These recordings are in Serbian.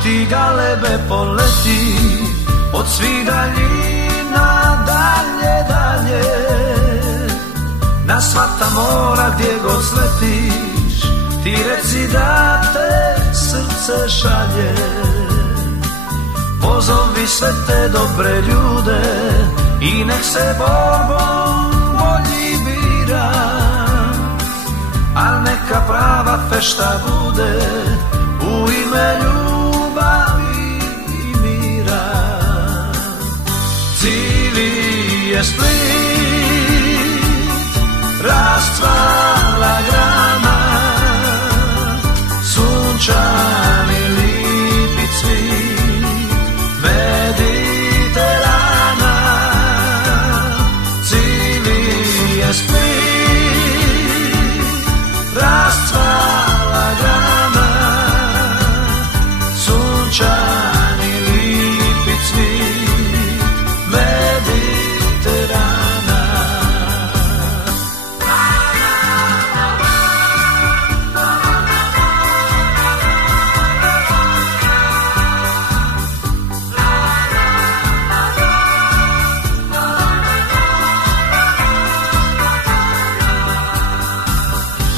Poleti galebe, poleti od svih daljina dalje, dalje, na sva ta mora gdje god sletiš, ti reci da te srce šalje. Pozovi sve te dobre ljude i nek se borbom bolji bira, al neka prava fešta bude u ime ljubavi i mira. Cili je Split, rascvala grana, sunčani lipi cvit Mediterana. Cili je Split, rascvala grana, sunčani lipi cvit Mediterana.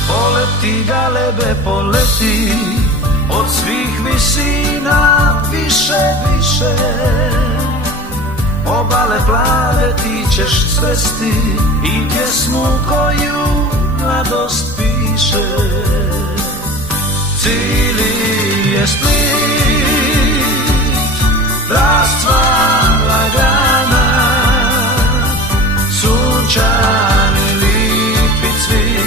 Poleti galebe, poleti od svih visina više, više, obale plave ti ćeš sresti i pjesmu koju mladost piše. Cili je Split, rascvala grana, sunčani lipi cvit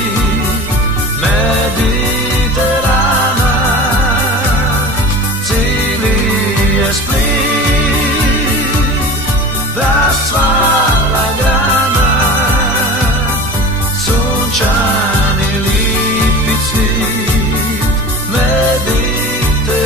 Mediterana. Cili je Split, rascvala grana, sunčani lipi cvit Mediterana.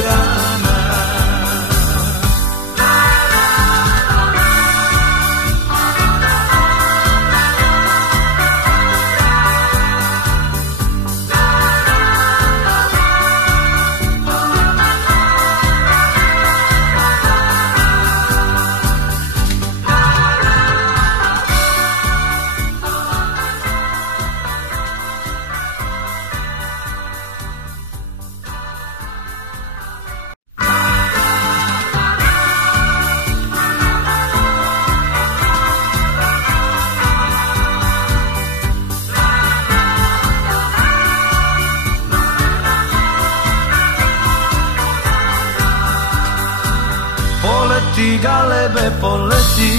Poleti galebe, poleti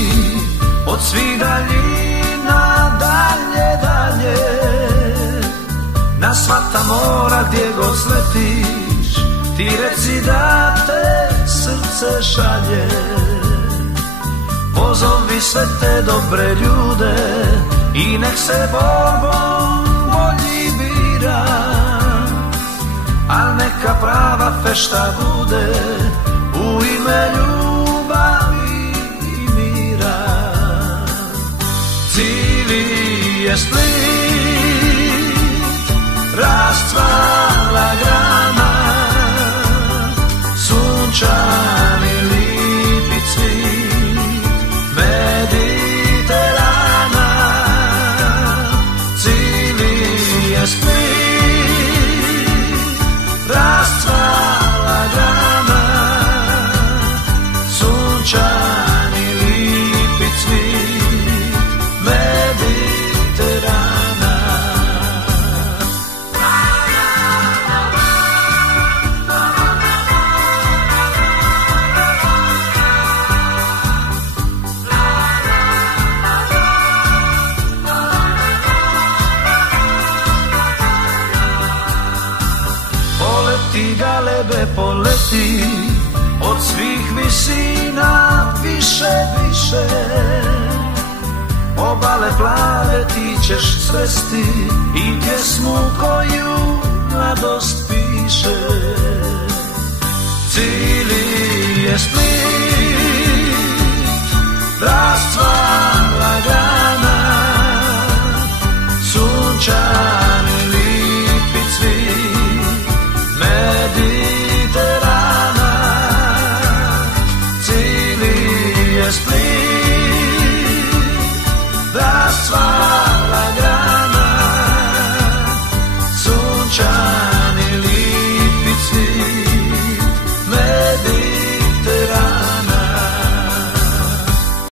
od svih daljina dalje, dalje, na sva ta mora gdje god sletiš, ti reci da te srce šalje. Pozovi sve te dobre ljude i nek se borbom bolji bira, al neka prava fešta bude u ime ljubavi i mira. Cili je Split, rascvala grana, sunčani lipi cvit Mediterana. Cili je Split, rascvala grana, sunčani lipi cvit Mediterana. Poleti galebe, poleti od svih visina više, više, obale plave ti ćeš sresti i pjesmu koju mladost piše. Cili je Split,